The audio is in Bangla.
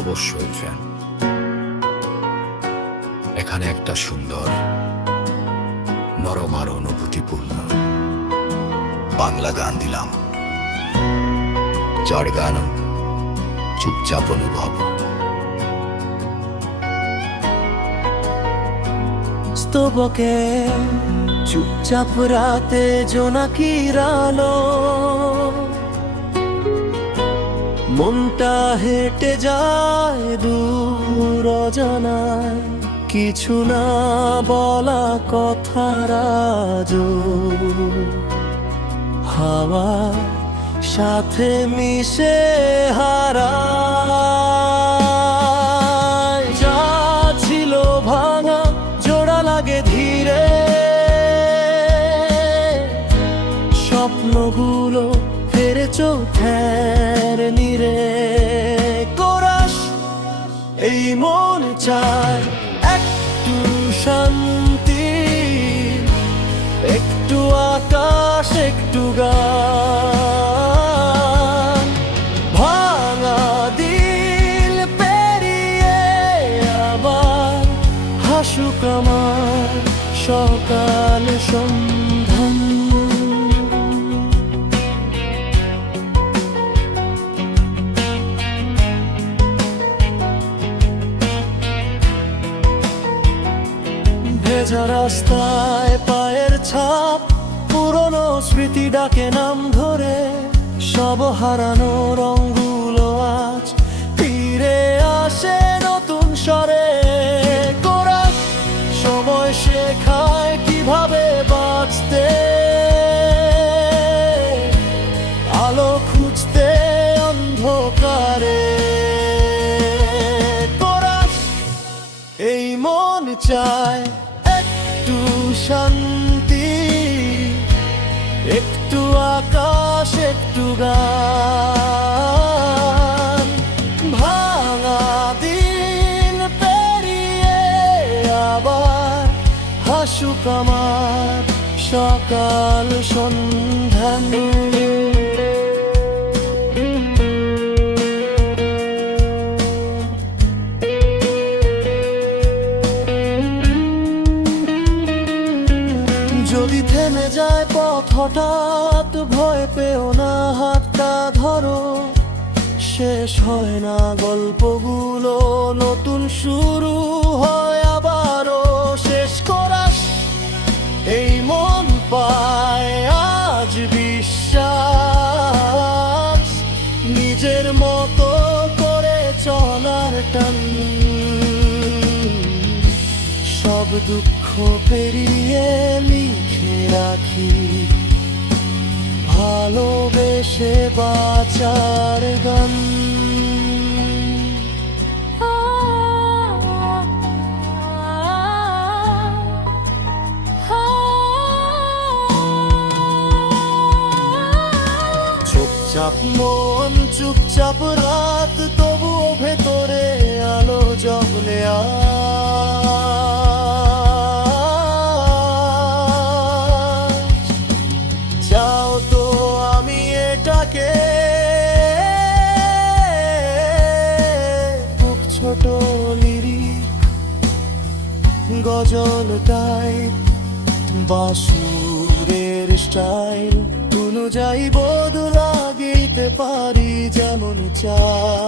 অবশ্যই ফ্যান। এখানে একটা সুন্দর নরম আর অনুভূতিপূর্ণ বাংলা গান দিলাম, যার গান চুপচাপ অনুভব। স্তবকে চুপচাপ রাতে জোনাকির আলো, মনটা হেঁটে যায় দূর অজানায়, কিছু না বলা কথার আজও হাওয়া সাথে মিশে হারায়। যা ছিল ভাঙা জোড়া লাগে ধীরে, স্বপ্নগুলো ফেরে চোখের নীরে। কোরাস এই মন চায় একটু শান্তি, একটু আকাশ, একটু গান। ভাঙা দিল পেরিয়ে আবার হাসুক আমার সকাল সন্ধান। ভেজা রাস্তায় পায়ের ছাপ, পুরনো স্মৃতি ডাকে নাম ধরে, সব হারানো রঙগুলো আজ ফিরে আসে নতুন স্বরে। কোরাস সময় শেখায় কিভাবে বাঁচতে, আলো খুঁজতে অন্ধকারে। কোরাস এই মন চায় একটু শান্তি, একটু আকাশ, একটু গান। ভাঙা দিন পেরিয়ে আবার হাসুক আমার সকাল সন্ধান। যদি থেমে যায় পথ হঠাৎ, ভয় পেও না, হাতটা ধরো। শেষ হয় না গল্পগুলো, নতুন শুরু হয় আবারও। শেষ কোরাস এই মন পায় আজ বিশ্বাস, নিজের মতো করে চলার টান। সব দুঃখ পেরিয়ে লিখে রাখি ভালোবেসে বাঁচার গান। চুপচাপ মন, চুপচাপ রাত, তবুও ভেতরে আলো জ্বলে চাও তো আমি এটাকে বুক ছোট লিরিক গজল টাইপ, বাসুরের স্টাইল অনুযায়ী বদলা দিতে পারি যেমন চাই।